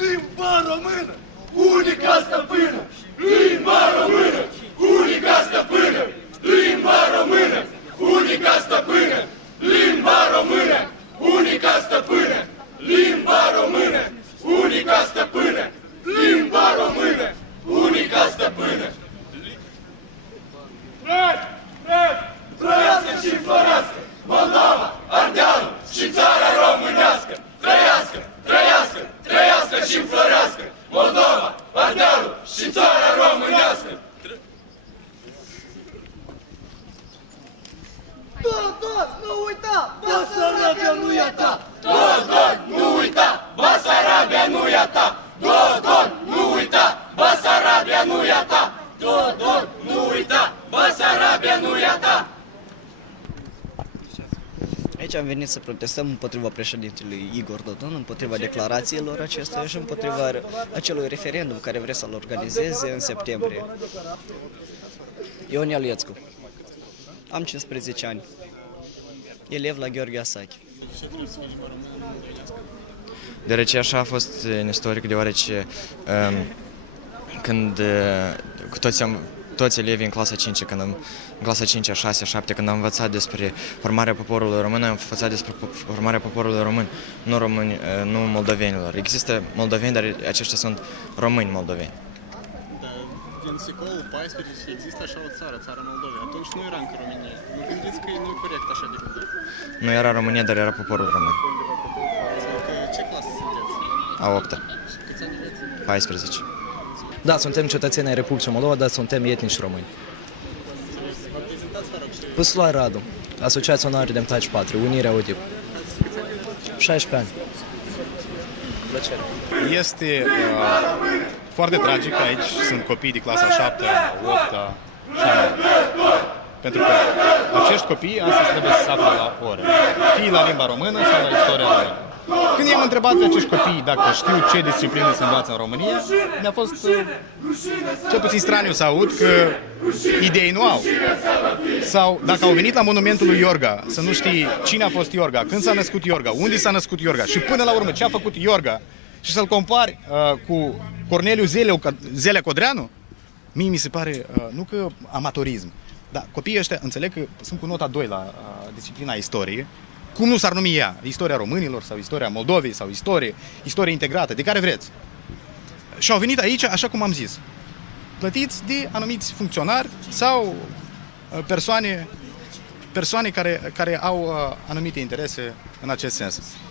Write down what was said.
Limba română, unica stăpână! Limba română, unica stăpână! Limba română, unica stăpână! Limba română, unica stăpână! Limba română, unica stăpână! Limba română, unica stăpână! Trăiască și înflorească Moldova, Ardealul și țara românească! Trăiască, trăiască, trăiască și înflorească Moldova, Ardealul și țara românească! Tot, nu uita! Basarabia nu e a ta! Dodon, nu uita! Basarabia nu e a ta! Dodon, nu uita! Basarabia nu e a ta! Dodon, nu uita! Basarabia nu e a ta! Aici am venit să protestăm împotriva președintelui Igor Dodon, împotriva declarațiilor acestea și împotriva acelui referendum care vrea să-l organizeze în septembrie. Ion Ialiescu. Am 15 ani. Elev la Gheorghe Asache. Deoarece așa a fost în istoric, deoarece când toți elevii în clasa 5, în clasa 5, 6, 7, când am învățat despre formarea poporului român, am învățat despre formarea poporului român, nu români, nu moldovenilor. Există moldoveni, dar aceștia sunt români moldoveni. Din secolul XIV există așa o țară, țara Moldovei. Atunci nu era încă România. Nu gândiți că nu e corect așa de gândit. Nu era România, dar era poporul român. Ce clasă sunteți? A 8-a. Câți ani aveți? 14. Da, suntem cetățeni ai Republicii Moldova, dar suntem etnici români. Vă prezentați, vă rog, și... Păsula Radu, Asociația Onoare Demnitatea Patriei, Unirea ODIP. 16 ani. Cu plăcere. Este foarte tragic că aici sunt copii de clasa 7, 8 și 9. Pentru că acești copii astăzi trebuie să se afle la ore. Fie la limba română sau la istoria română. Când i-am întrebat pe acești copii dacă știu ce disciplină se învață în România, mi-a fost cel puțin straniu să aud că idei nu au. Sau dacă au venit la monumentul lui Iorga, să nu știi cine a fost Iorga, când s-a născut Iorga, unde s-a născut Iorga și până la urmă ce a făcut Iorga și să-l compari cu Corneliu Zelea Codreanu, mie mi se pare, nu că amatorism, dar copiii ăștia înțeleg că sunt cu nota 2 la disciplina istoriei, cum nu s-ar numi ea, istoria românilor sau istoria Moldovei sau istorie integrată, de care vreți. Și au venit aici, așa cum am zis, plătiți de anumiți funcționari sau persoane care au anumite interese în acest sens.